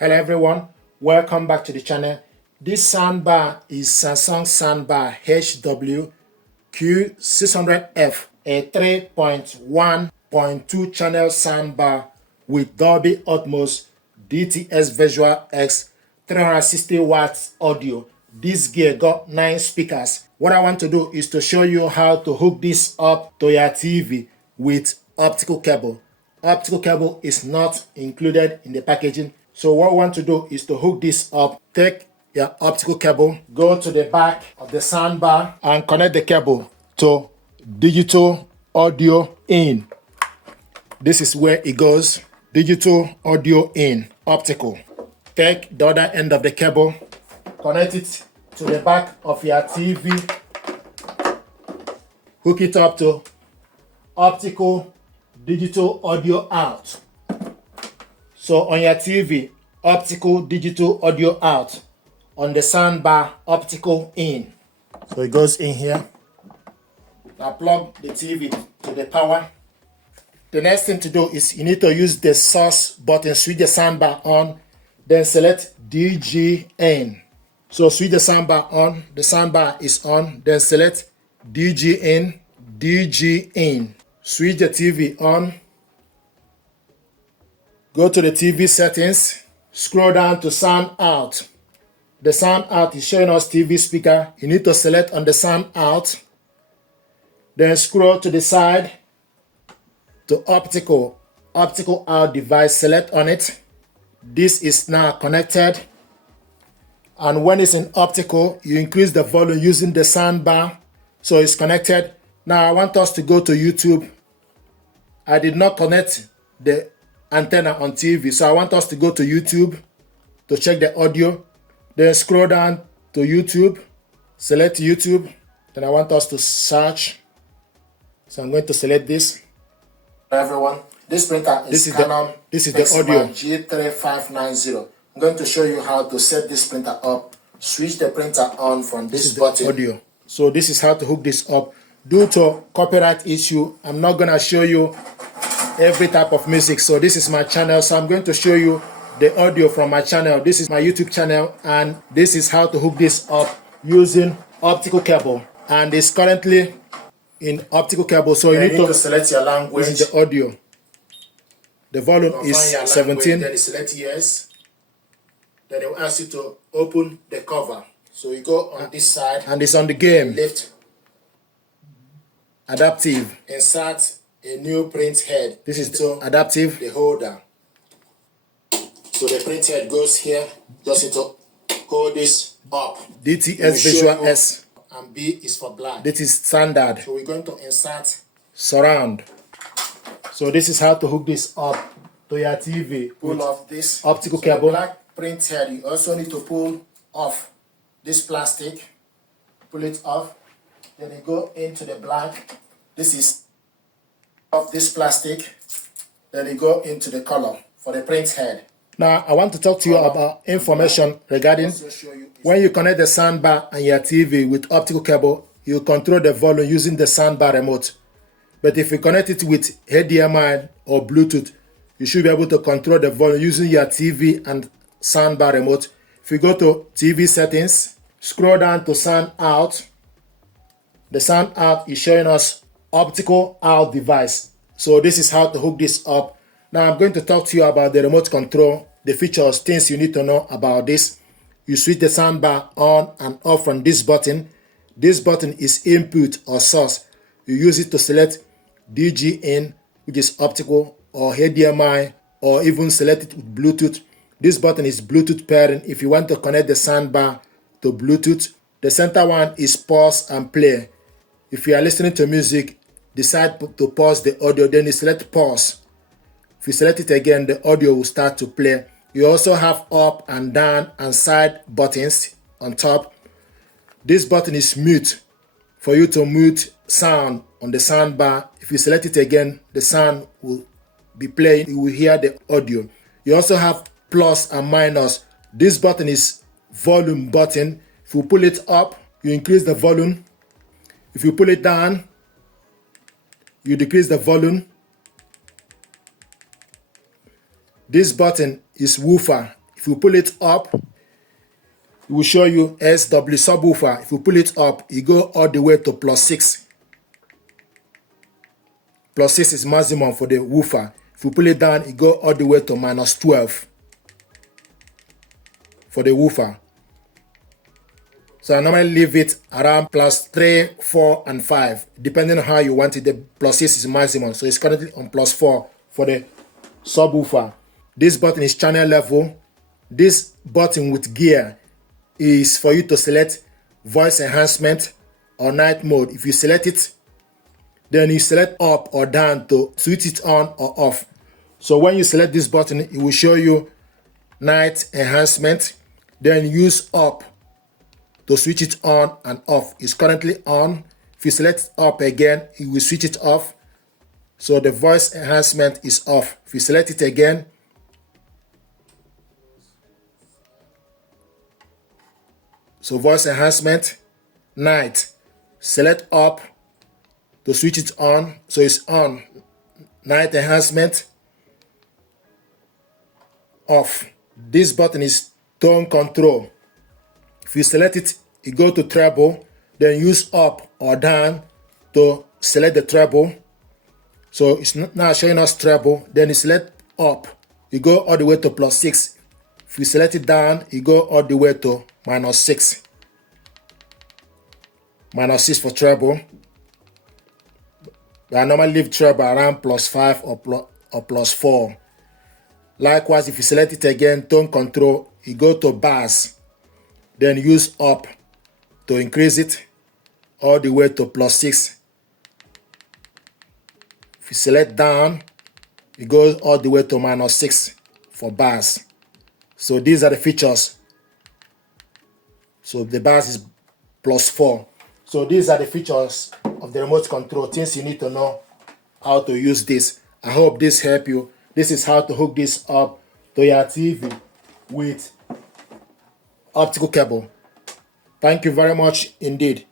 Hello everyone, welcome back to the channel. This soundbar is Samsung Soundbar HW-Q600F, a 3.1.2 channel soundbar with Dolby Atmos DTS Visual X 360 watts audio. This gear got 9 speakers. What I want to do is to show you how to hook this up to your TV with optical cable. Optical cable is not included in the packaging. So what we want to do is to hook this up. Take your optical cable, go to the back of the soundbar and connect the cable to digital audio in. This is where it goes. Digital audio in, optical. Take the other end of the cable, connect it to the back of your TV, hook it up to optical digital audio out. So on your TV, optical digital audio out. On the soundbar, optical in. So it goes in here. Now plug the TV to the power. The next thing to do is you need to use the source button, switch the soundbar on, then select DG in. So switch the soundbar on, the soundbar is on, then select DG in, DG in. Switch the TV on. Go to the TV settings, scroll down to sound out. The sound out is showing us TV speaker. You need to select on the sound out. Then scroll to the side to optical out device, select on it. This is now connected. And when it's in optical, you increase the volume using the soundbar. So it's connected. Now I want us to go to YouTube. I did not connect the antenna on TV, so I want us to go to YouTube to check the audio. Then scroll down to YouTube, select YouTube. Then I want us to search. So I'm going to select this. Everyone, this printer is Canon. This is the audio G3590. I'm going to show you how to set this printer up. Switch the printer on from this button. Audio. So this is how to hook this up. Due to copyright issue, I'm not going to show you every type of music. So this is my channel, so I'm going to show you the audio from my channel. This is my YouTube channel, and this is how to hook this up using optical cable. And it's currently in optical cable, so you need to select your language. This is the audio. The volume is 17. Then you select yes. Then it will ask you to open the cover. So you go on this side, and it's on the game. Lift. Adaptive. Insert a new print head. This is adaptive. The holder. So the print head goes here. Just need to hold this up. DTS Visual S. And B is for black. This is standard. So we're going to insert surround. So this is how to hook this up to your TV. Pull off this optical cable. Black print head. You also need to pull off this plastic. Pull it off. Then you go into the black. This is of this plastic. Then you go into the color for the print head. Now I want to talk to you about information regarding when you connect the soundbar and your TV with optical cable, you control the volume using the soundbar remote. But if you connect it with HDMI or Bluetooth, you should be able to control the volume using your TV and soundbar remote. If you go to TV settings, scroll down to sound out. The sound out is showing us optical out device. So this is how to hook this up. Now I'm going to talk to you about the remote control, the features, things you need to know about this. You switch the soundbar on and off from this button. This button is input or source. You use it to select DG in, which is optical, or HDMI, or even select it with Bluetooth. This button is Bluetooth pairing if you want to connect the soundbar to Bluetooth. The center one is pause and play. If you are listening to music, decide to pause the audio, then you select pause. If you select it again, the audio will start to play. You also have up and down and side buttons on top. This button is mute for you to mute sound on the soundbar. If you select it again, the sound will be playing. You will hear the audio. You also have plus and minus. This button is volume button. If you pull it up, you increase the volume. If you pull it down, you decrease the volume. This button is woofer. If you pull it up, it will show you SW subwoofer. If you pull it up, you go all the way to +6. +6 is maximum for the woofer. If you pull it down, you go all the way to -12 for the woofer. So I normally leave it around +3, 4, and 5, depending on how you want it. The +6 is maximum, so it's currently on +4 for the subwoofer. This button is channel level. This button with gear is for you to select voice enhancement or night mode. If you select it, then you select up or down to switch it on or off. So when you select this button, it will show you night enhancement. Then use up to switch it on and off. It's currently on. If you select up again, it will switch it off. So the voice enhancement is off. If you select it again, so voice enhancement, night. Select up to switch it on, so it's on. Night enhancement, off. This button is tone control. If you select it, you go to treble, then use up or down to select the treble. So it's now showing us treble, then you select up, you go all the way to +6. If you select it down, you go all the way to -6. -6 for treble. I normally leave treble around +5 or +4. Likewise, if you select it again, tone control, you go to bass, then use up to increase it all the way to +6. If you select down, it goes all the way to -6 for bass. So these are the features. So the bass is +4. So these are the features of the remote control, things you need to know how to use this. I hope this helped you. This is how to hook this up to your TV with optical cable. Thank you very much indeed.